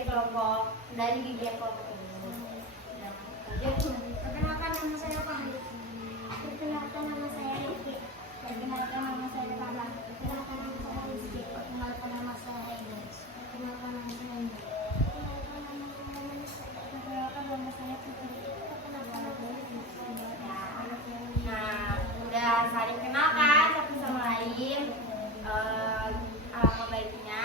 dari kegiatan kelompok ini. Nah, perkenalkan nama saya Fahri. Perkenalkan nama saya Rifki. Perkenalkan nama saya Kala. Perkenalkan nama saya Rizky. Perkenalkan nama saya Haidar. Perkenalkan nama saya Indra. Perkenalkan nama saya Putri. Perkenalkan nama saya nah, udah saling kenal kan satu sama lain. Alangkah baiknya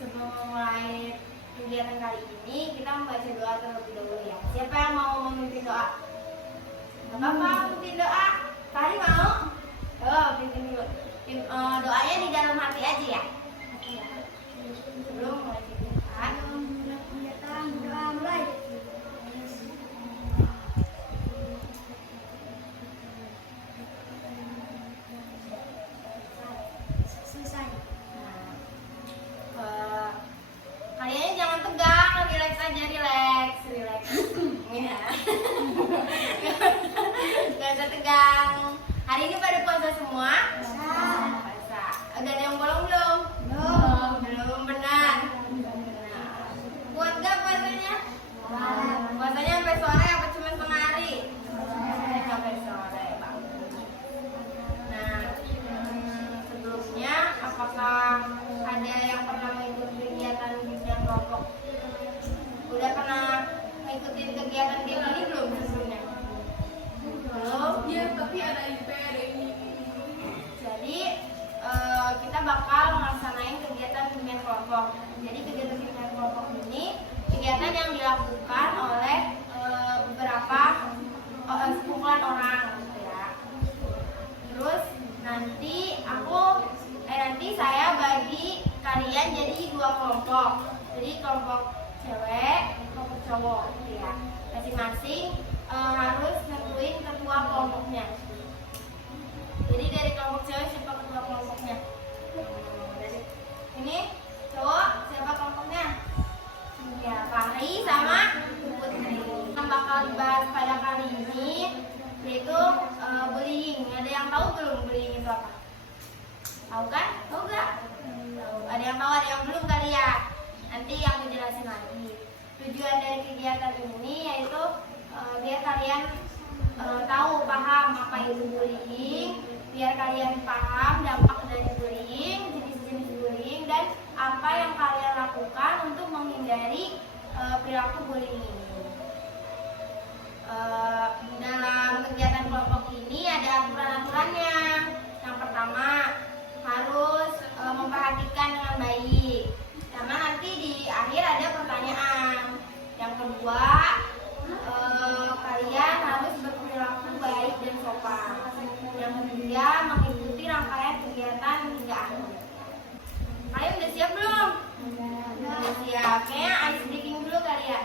sebelum memulai kegiatan kali ini kita membaca doa terlebih dahulu ya. Siapa yang mau memimpin doa? Gak apa-apa memimpin doa. Kali mau? Pimpin dulu. Doanya di dalam hati aja ya. Sebelum mulai kegiatan, doa mulai. Selesai. Kalian jangan tegang, relax aja, relax. Ya. Gak usah tegang. Hari ini pada puasa semua? Puasa. Ada yang bolong belum? Belum benar. Nah, kuat gak puasanya? Puasanya sampai sore apa cuma setengah hari? Sampai sore, Bang. Nah, sebelumnya apakah ada yang pernah mengikuti kegiatan bimbingan kelompok? Udah pernah ngikutin kegiatan kayak gini belum sebelumnya? Belum? Ya, tapi ada IP, ada ini. Jadi kita bakal melaksanain kegiatan bimbingan kelompok. Jadi kegiatan bimbingan kelompok ini kegiatan yang dilakukan oleh beberapa sekumpulan orang, gitu ya. Terus nanti saya bagi kalian jadi dua kelompok. Jadi kelompok cewek, kelompok cowok, gitu ya. Masing-masing harus nentuin ketua kelompoknya. Jadi dari kelompok cewek siapa ketua kelompoknya? Dari ini cowok siapa kelompoknya? Ya, Fahri sama Putri. Yang bakal dibahas pada kali ini yaitu bullying. Ada yang tahu belum bullying itu apa? Tahu kan? Tahu nggak? Tahu. Ada yang tahu, ada yang belum kali ya. Nanti aku jelasin lagi. Tujuan dari kegiatan ini yaitu biar kalian tahu, paham apa itu bullying, biar kalian paham dampak dari bullying, jenis-jenis bullying, dan apa yang kalian lakukan untuk menghindari perilaku bullying ini. Dalam kegiatan kelompok ini ada aturan-aturannya. Yang pertama, harus memperhatikan dengan baik, karena nanti di akhir ada pertanyaan. Yang kedua, kalian harus berperilaku baik dan sopan. Yang ketiga, mengikuti rangkaian kegiatan hingga akhir. Kalian udah siap belum? Udah siap. Kayaknya ice breaking dulu kali ya.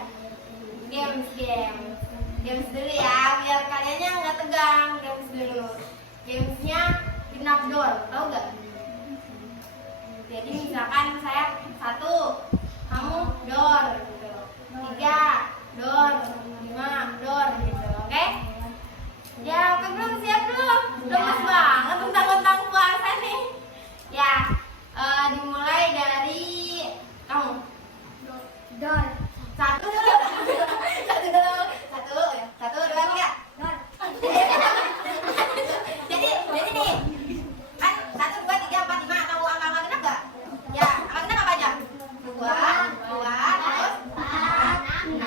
Games dulu ya, biar kaliannya nggak tegang. Games dulu. Gamesnya pinap door, tahu nggak? Jadi misalkan saya 1, kamu door gitu. 3, door. 5, door gitu, oke? Ya, oke belum? Siap belum? Lemes banget tentang puasa nih. Ya, dimulai dari kamu. Door. 1 dulu. 1 dulu. 1 ya. 1, 2, 3. Door. Jadi nih, kan 1, 2, 3, 4, 5. Tahu angka genap nggak? Ya, angka genap apa aja? 2, terus 4, 6.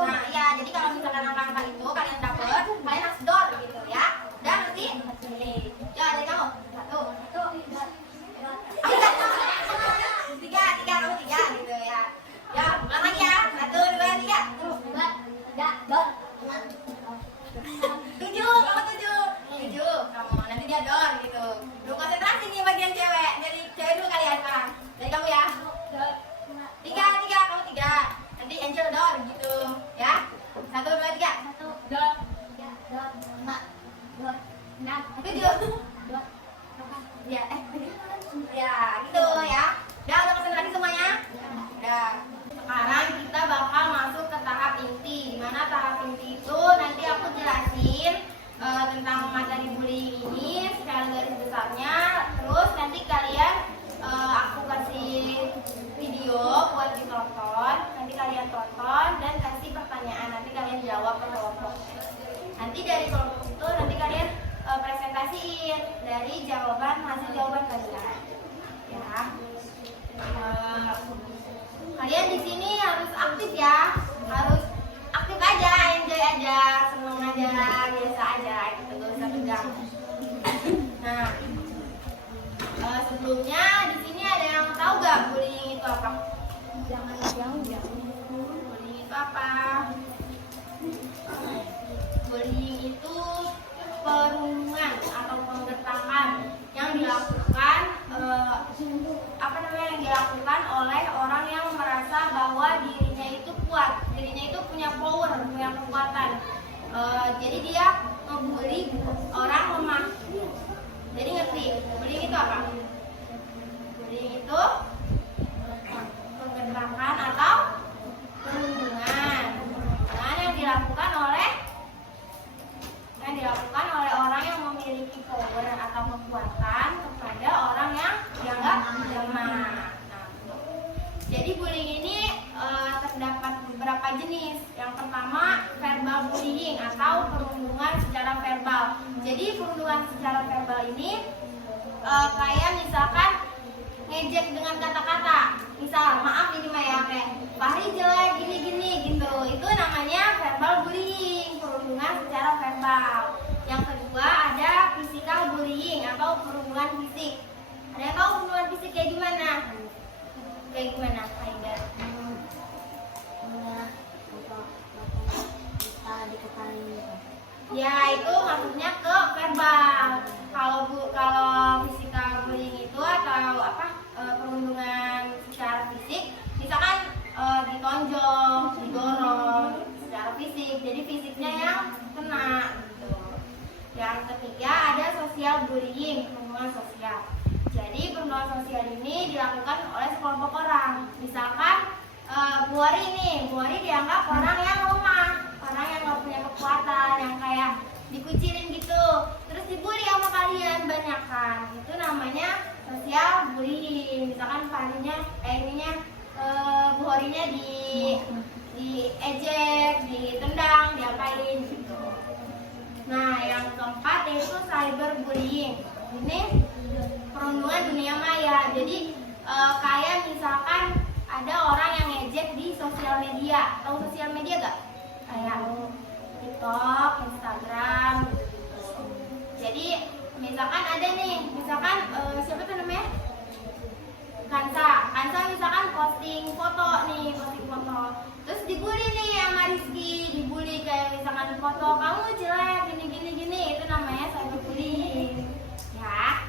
Nah, ya, jadi kalau misalkan angka-angka itu kalian dapet, kalian harus door gitu ya. Dan nanti Jadi dari kelompok itu nanti kalian presentasiin dari hasil jawaban kalian. Ya. Kalian di sini harus aktif ya, harus aktif aja, enjoy aja, seneng aja, biasa aja, gitu, gak usah tegang. Nah, sebelumnya di sini ada yang tahu gak bullying itu apa? Jangan jauh-jauh. Bullying itu apa? Bullying itu perundungan atau penggertakan yang dilakukan yang dilakukan oleh orang yang merasa bahwa dirinya itu kuat, dirinya itu punya power, punya kekuatan. Jadi dia ngebully orang lemah. Jadi ngerti? Bullying itu apa? Bullying itu penggertakan atau perundungan yang dilakukan oleh orang yang memiliki power atau kekuatan kepada orang yang dianggap lemah. Jadi bullying ini terdapat beberapa jenis. Yang pertama verbal bullying atau perundungan secara verbal. Jadi perundungan secara verbal ini kayak misalkan ngejek dengan kata-kata. Misal, maaf ini mah ya, kayak Fahri jelek gini-gini gitu. Itu namanya verbal bullying, perundungan secara verbal. Yang kedua ada physical bullying atau perundungan fisik. Ada yang tahu perundungan fisik kayak gimana? Kayak gimana, Faida? Kita diketahui. Ya, itu maksudnya ke verbal. Kalau physical bullying itu atau perundungan secara fisik, misalkan ditonjok, didorong secara fisik. Jadi fisiknya yang kena gitu. Yang ketiga ada social bullying, perundungan sosial. Jadi perundungan sosial ini dilakukan oleh sekelompok orang. Misalkan Bu Ari dianggap orang yang lemah, orang yang nggak punya kekuatan, yang kayak dikucilin gitu, terus dibully sama kalian banyakan. Itu namanya sosial bullying. Misalkan Bu Arinya diejek, ditendang, diapain gitu. Nah, yang keempat yaitu cyberbullying. Ini perundungan dunia maya. Jadi kayak misalkan ada orang yang ngejek di sosial media. Tahu sosial media gak? Kayak TikTok, Instagram gitu. Jadi misalkan ada nih, siapa tuh namanya? Kansa misalkan posting foto. Terus dibully nih sama Rizky, dibully kayak misalkan foto kamu jelek gini, itu namanya cyberbullying. Ya,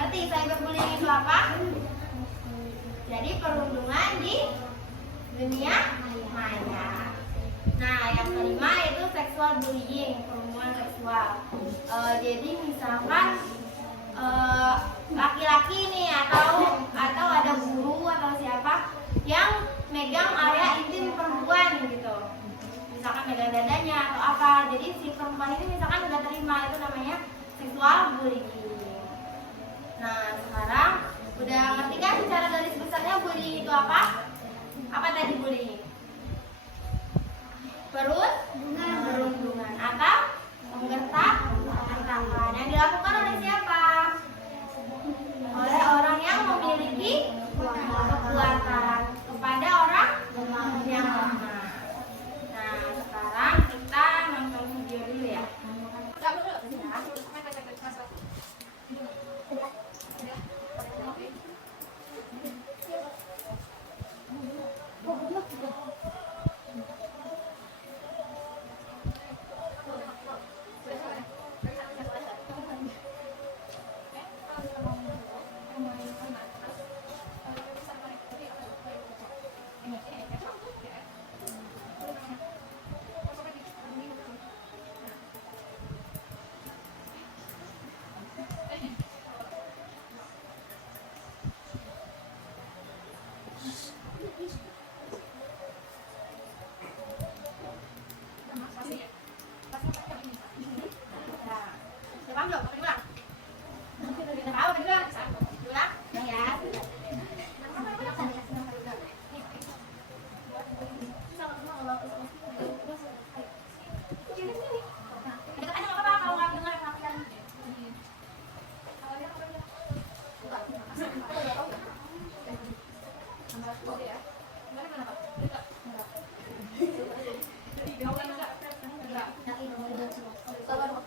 ngerti cyberbullying itu apa? Jadi perundungan di dunia maya. Nah, yang kelima itu sexual bullying, perundungan seksual. Jadi misalkan laki-laki nih atau ada guru atau siapa yang megang area intim perempuan gitu. Misalkan megang dadanya atau apa. Jadi si perempuan ini misalkan nggak terima, itu namanya sexual bullying. Nah, sekarang udah ngerti kan secara garis besarnya bullying itu apa? Apa tadi bullying? Perundungan atau penggertakan yang dilakukan oleh siapa? Oleh orang yang memiliki kekuatan kepada orang yang lemah. Nah, sekarang kita nonton video dulu ya. Ya. Mana mana Pak? Dekat. Jauh kan enggak? Enggak. Sabar Pak.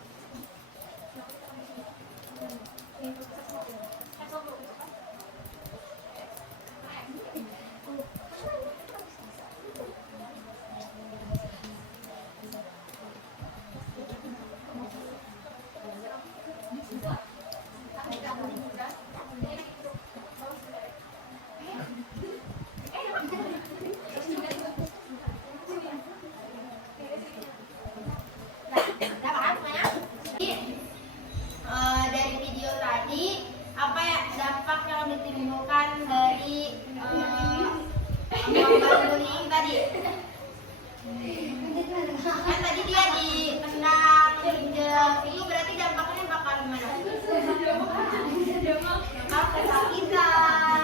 Udah paham semuanya? Jadi, dari video tadi apa ya dampak yang ditimbulkan dari korban bullying tadi? Kan tadi dia ditendang, diinjek, itu berarti dampaknya bakal gimana? Bakal kesakitan,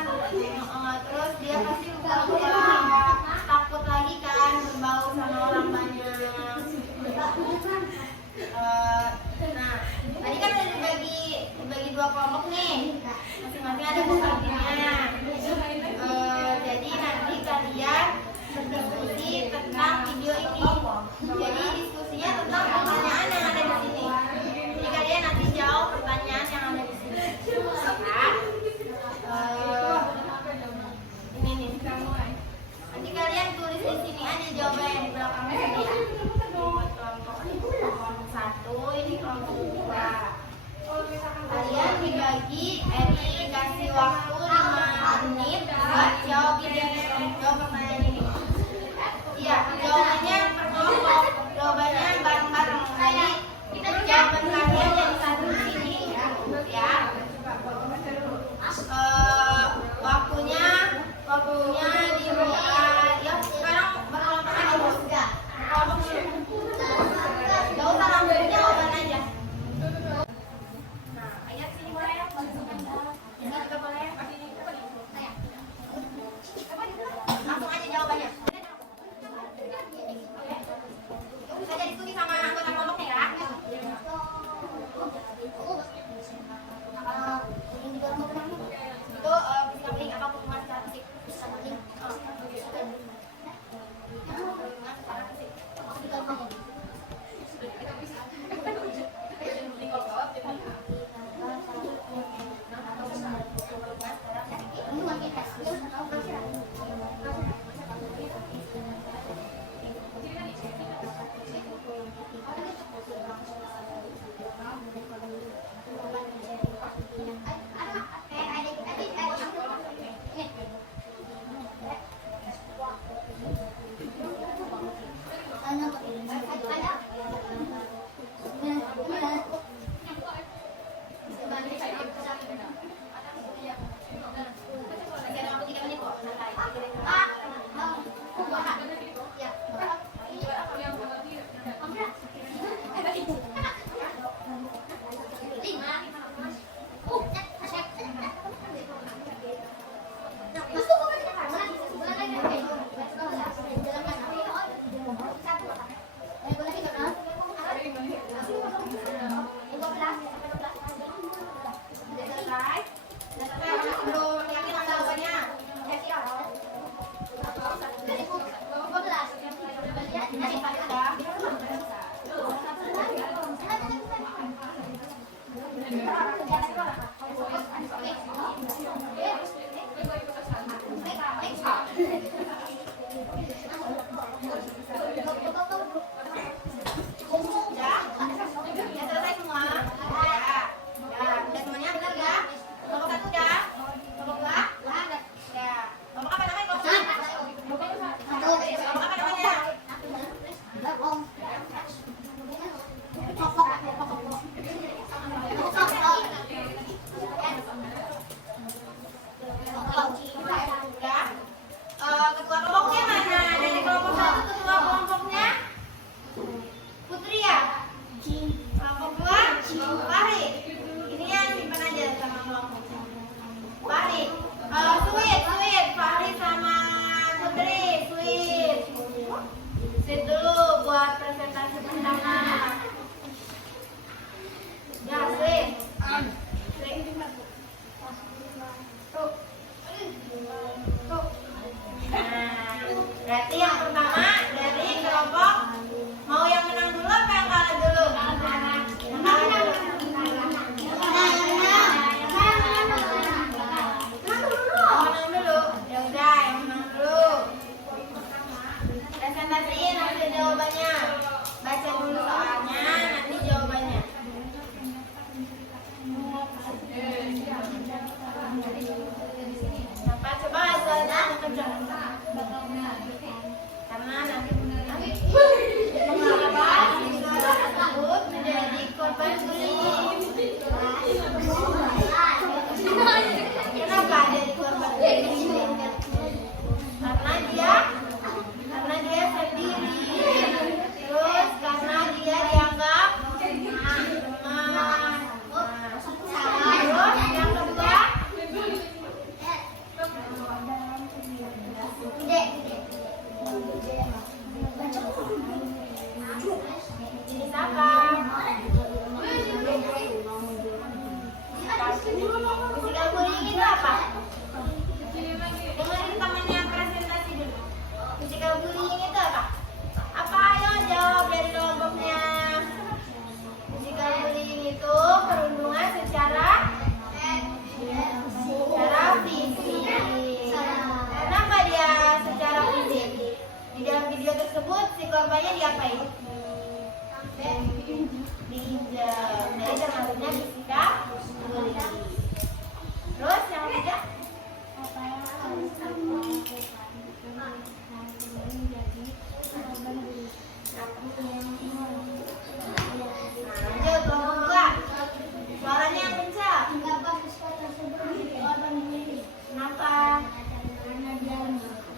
terus dia pasti bakal takut lagi kan, berbau sama orang banyak. Nah, tadi kan udah dibagi dua kelompok nih, masing-masing ada pembagiannya. Jadi nanti kalian berdiskusi tentang video ini. Jadi diskusinya tentang pertanyaan yang ada di sini. Jadi kalian nanti jawab pertanyaan yang ada di sini. Ini nih. Nanti kalian tulis di sini aja jawabannya di belakang sini ya. Buat kelompok 1, ini kelompok 2. Kalian dikasih waktu 5 menit buat jawab pertanyaan ini. Iya, jawabannya per kelompok, jawabannya bareng-bareng. Jadi jawaban kalian jadi satu di sini ya. Waktunya dimulai ya. Sekarang berkelompok aja bos. Kelompok gak usah langsung jawaban aja. Nah, ayat sini boleh ya? Ini juga boleh ya? Langsung aja kencang. Karena nanti mengapa siswa tersebut menjadi korban bullying? Kenapa jadi korban bullying? Karena dia sendiri. Terus karena dia dianggap lemah. Terus yang kedua, ini siapa? Physical bullying itu apa? Dengerin temannya presentasi dulu. Physical bullying itu apa? Apa? Ayo jawab dari kelompoknya. Physical bullying itu perundungan secara fisik. Kenapa dia secara fisik? Di dalam video tersebut si korbannya diapain? Diinjak. Jadi termasuknya physical bullying. Terus yang ketiga? Lanjut, kelompok dua. Suaranya yang kencang. Kenapa?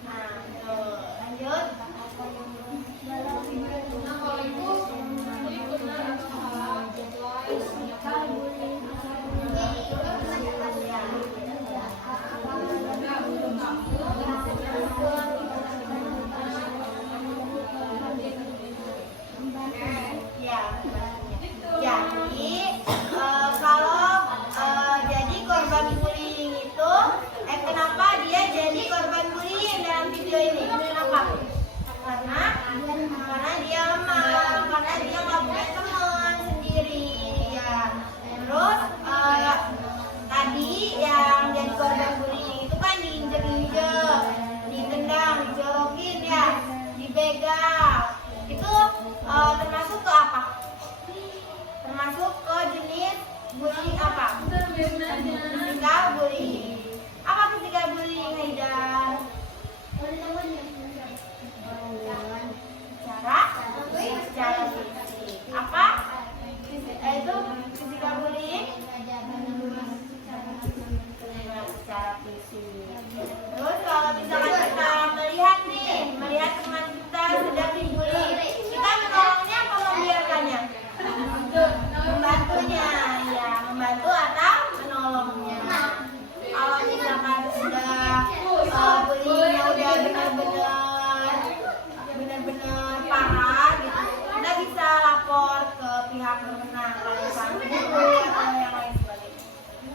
Nah, tuh. Lanjut. Ya, jadi jadi korban bullying itu, kenapa dia jadi korban bullying dalam video ini? Kenapa? Karena dia lemah, karena dia nggak punya teman sendiri, ya. Terus tadi yang jadi korban bullying itu kan diinjek-injek, ditendang, dijorokin, ya, dibegal. Itu termasuk ke apa? Termasuk ke jenis bullying apa? Physical bullying. Apa physical bullying, Haidar? Secara fisik. Apa? Itu physical bullying? Secara fisik. Terus kalau misalkan kita melihat teman kita sedang dibully, kita menolongnya apa membiarkannya? Membantunya, ya, membantu atau menolongnya. Kalau misalkan sudah bullyingnya udah benar-benar parah gitu, kita bisa lapor ke pihak berwenang, kalau misalnya guru atau yang lain sebagainya.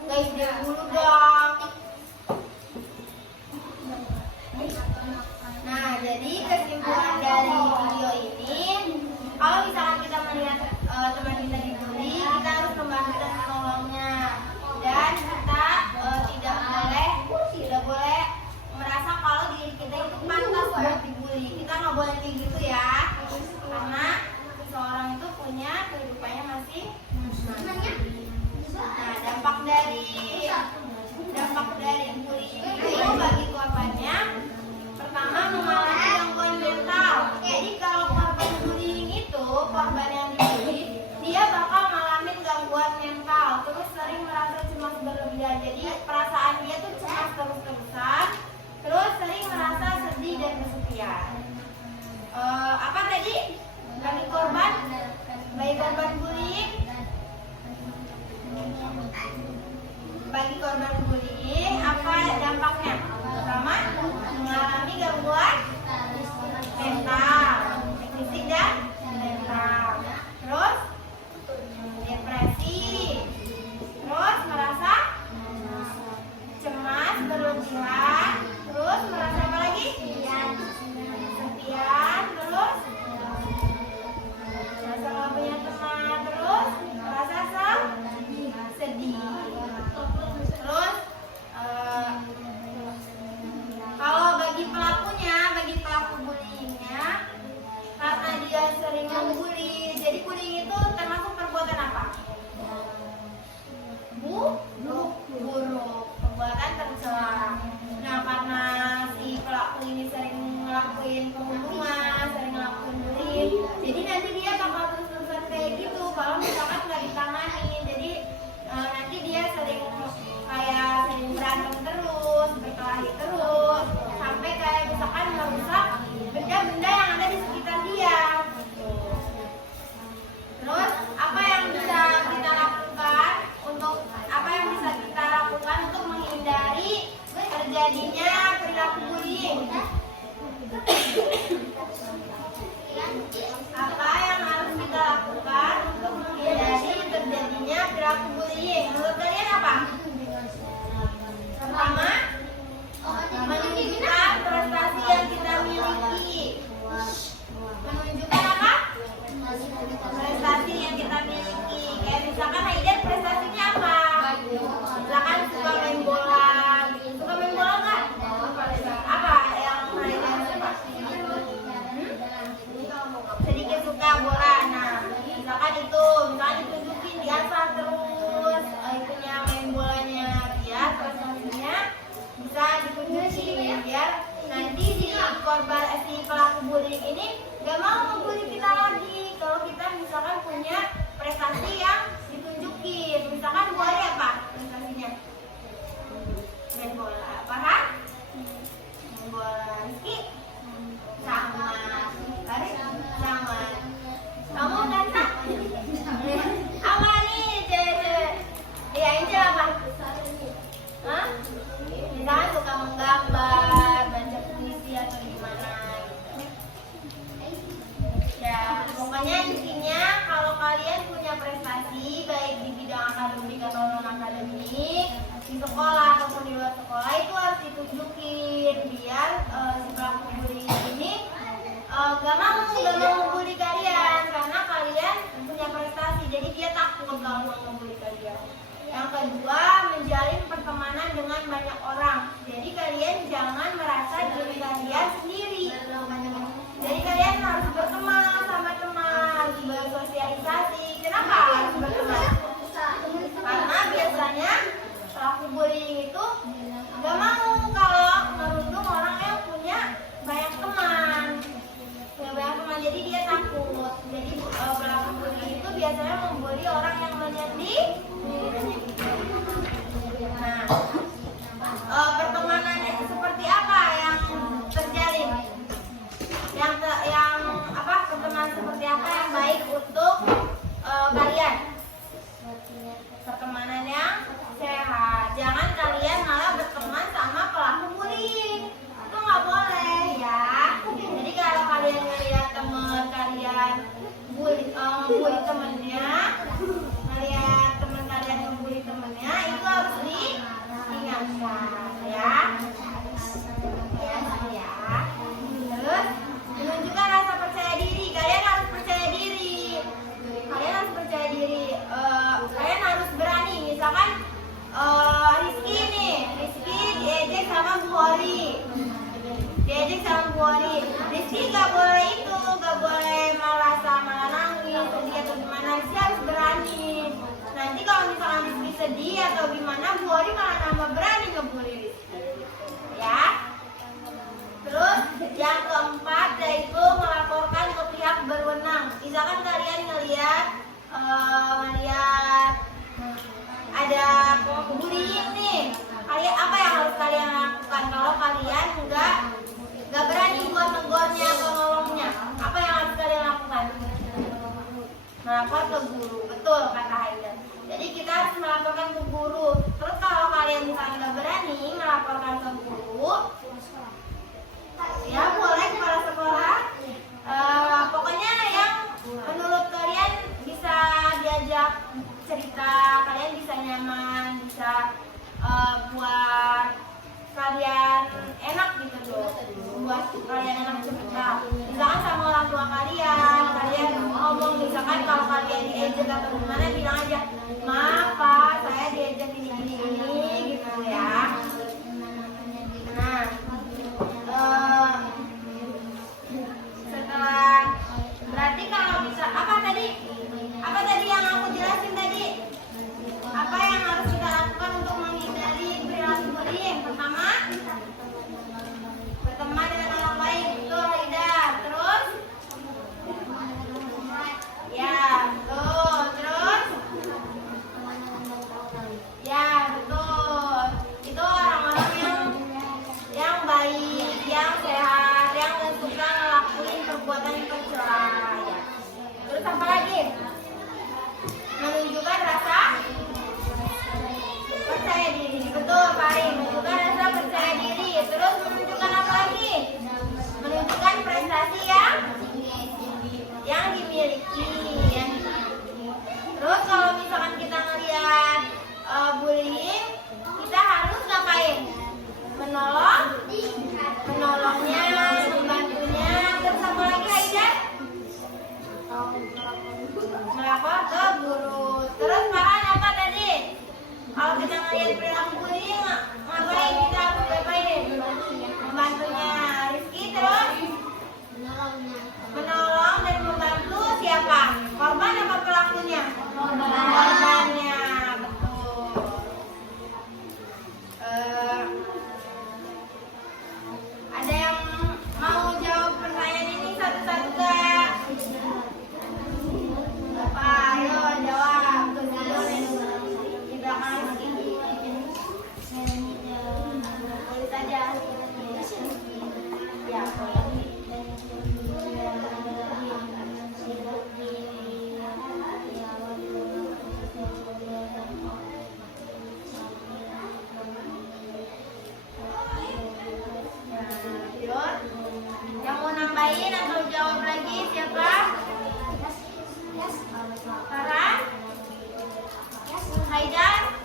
Guys, dia dulu dong. Nah, jadi kesimpulan dari video ini, kalau misalkan kita melihat teman kita dibully, kita harus membantu dan menolongnya, dan kita tidak boleh merasa kalau diri kita itu pantas buat dibully. Kita nggak boleh kayak gitu ya, karena seseorang itu punya kehidupannya masing. Nah, dampak dari bullying itu bagi korbannya, pertama mengalami gangguan mental. Jadi kalau korban bullying itu, korban yang dibully, dia bakal mengalami gangguan mental, terus sering merasa cemas berlebihan. Jadi perasaan dia tuh cemas terus-terusan, terus sering merasa sedih dan kesepian. Apa tadi? Bagi korban bullying, apa dampaknya? Pertama, mengalami gangguan mental, fisik dan mental. Terus depresi, terus merasa cemas berlebihan, terus merasa apa lagi? Kesepian, terus merasa nggak punya teman, terus merasa sedih. Terus terjadinya perilaku bullying. Apa yang harus kita lakukan untuk menghindari terjadinya perilaku bullying? Menurut kalian apa? Pertama, menunjukkan prestasi yang kita miliki. Menunjukkan apa? Prestasi yang kita miliki. Kayak misalkan Haidar prestasinya apa? Misalkan suka main bola. Suka main bola nggak? Apa yang Haidar suka? Sedikit suka bola. Nah, misalkan ditunjukin, diasah terus itunya main bolanya, biar prestasinya bisa ditunjukin, biar nanti si korban si pelaku bullying ini gak mau ngebully kita lagi. Kalau kita misalkan punya prestasi yang ditunjukin, misalkan boleh apa prestasinya? Main bola. Farhan? Main bola. Rizky? Sama. Arif? Sama. Kamu Dansa? Apa nih cewek-cewek? Ya ini apa? Hah? Misalkan suka menggambar, baca puisi atau gimana gitu. Ya, pokoknya intinya kalau kalian punya prestasi baik di bidang akademik atau non akademik, di sekolah ataupun di luar sekolah, itu harus ditunjukin biar si pelaku bullying ini gak mau ngebully kalian karena kalian punya prestasi, jadi dia takut kalau mau ngebully kalian. Yang kedua, menjalin pertemanan dengan banyak orang. Jadi kalian jangan merasa diri kalian sendiri. Jadi kalian harus berteman sama teman, harus bersosialisasi. Kenapa harus berteman? Karena biasanya pelaku bullying itu gak mau kalau merundung orang yang punya banyak teman. Jadi dia takut. Jadi pelaku bullying itu biasanya membuli orang yang menyendiri. Nah, pertemanan seperti apa yang terjalin? Pertemanan seperti apa yang baik untuk kalian? Pertemanan yang sehat. Jangan kalian malah berteman sama pelaku bullying. Itu nggak boleh ya. Jadi kalau kalian melihat teman kalian bully temennya, melihat teman kalian membuli temennya, itu harus diingatkan ya. Terus menunjukkan rasa percaya diri. Kalian harus percaya diri. Kalian harus berani. Misalkan Rizky diejek sama Bu Hori. Rizky gak boleh malah nangis, sedih atau gimana. Rizky harus berani. Nanti kalau misalkan Rizky sedih atau gimana, Bu Hori malah nambah berani ngebully Rizky. Ya. Terus yang keempat yaitu melaporkan ke pihak berwenang. Misalkan kalian ngelihat ada bullying nih, kalian apa yang harus kalian lakukan kalau kalian nggak berani buat negornya atau nolongnya? Apa yang harus kalian lakukan? Melapor ke guru, betul kata Haidar. Jadi kita harus melaporkan ke guru. Terus kalau kalian misalnya nggak berani melaporkan ke guru, ya boleh kepala sekolah. Pokoknya yang menurut kalian bisa diajak cerita, kalian bisa nyaman, bisa buat kalian enak gitu tuh, buat kalian enak cerita. Misalkan sama orang tua kalian ngomong, misalkan kalau kalian diejek atau gimana, bilang aja, maaf Pak, saya diejek ini gitu ya. Nah, setelah berarti kalau bisa apa tadi yang aku jelasin tadi? Apa yang harus kita lakukan untuk menghindari perilaku bullying? Pertama, berteman dengan orang lain, itu Haidar. Terus ya betul. Terus ya betul, itu orang-orang yang baik, yang sehat, yang suka ngelakuin perbuatan yang tercela. Terus apa lagi? Menunjukkan rasa percaya diri. Betul, Pak. Menunjukkan rasa percaya diri lain atau jawab lagi siapa? Farhan? Haidar?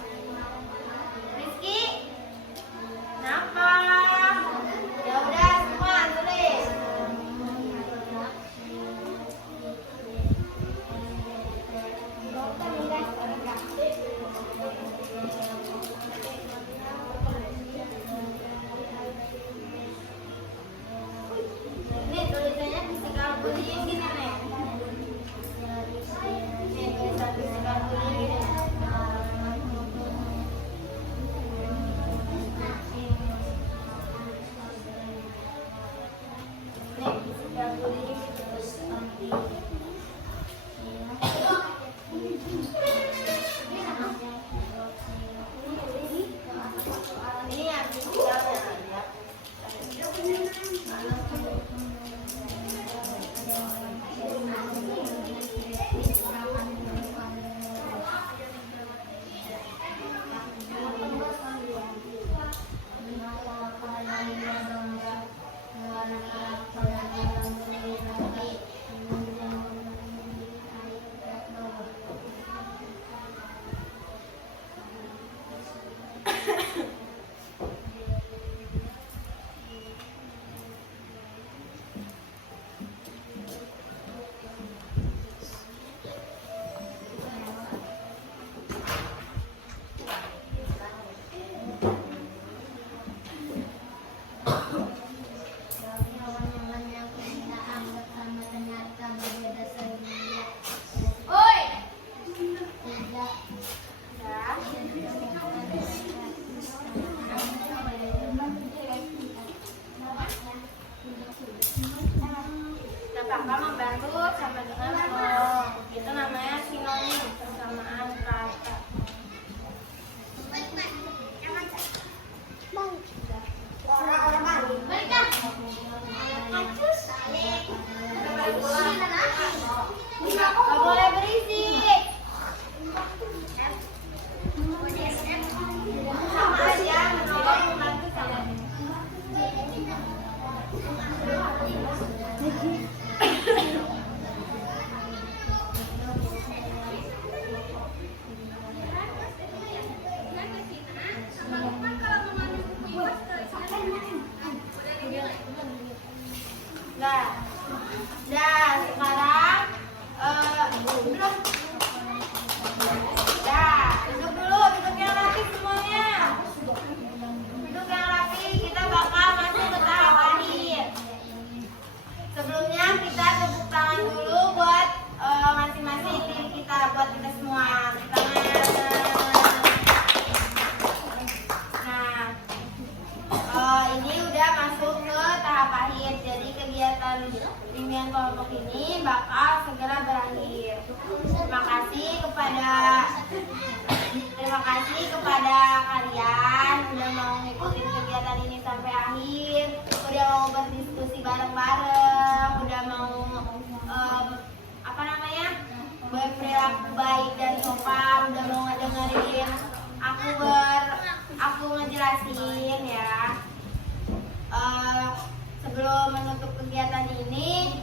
Rizky? Kenapa? Ya udah semua tulis. Ini tulisannya physical bullying gini nih. Ini tulisan physical bullying gini. Nih physical bullying gitu. Ini yang physicalnya. Oi. Apakah membantu sama dengan menolong? Itu namanya sinonim, persamaan kata. Gak boleh berisik. Sama aja, menolong membantu sama. Nah, sekarang duduk. Duduk dulu, duduk yang rapi semuanya. Duduk yang rapi, kita bakal masuk ke tahap akhir. Sebelumnya kita tepuk tangan dulu buat masing-masing tim kita, buat kita semua. Nah, ini udah masuk ke tahap akhir. Jadi kegiatan bimbingan kelompok ini bakal segera berakhir. Terima kasih kepada kalian udah mau ngikutin kegiatan ini sampai akhir, udah mau berdiskusi bareng-bareng, udah mau berperilaku baik dan sopan, udah mau ngedengerin aku ngejelasin ya. Sebelum menutup kegiatan ini,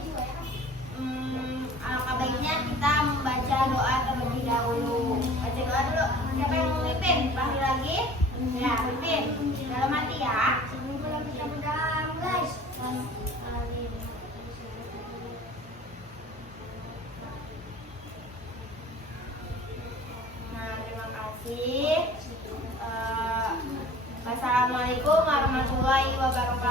alangkah baiknya kita membaca doa terlebih dahulu. Baca doa dulu. Siapa yang mau mimpin? Bahri lagi? Ya, mimpin. Dalam hati ya. Mudah-mudahan guys. Nah, terima kasih. Wassalamualaikum warahmatullahi wabarakatuh.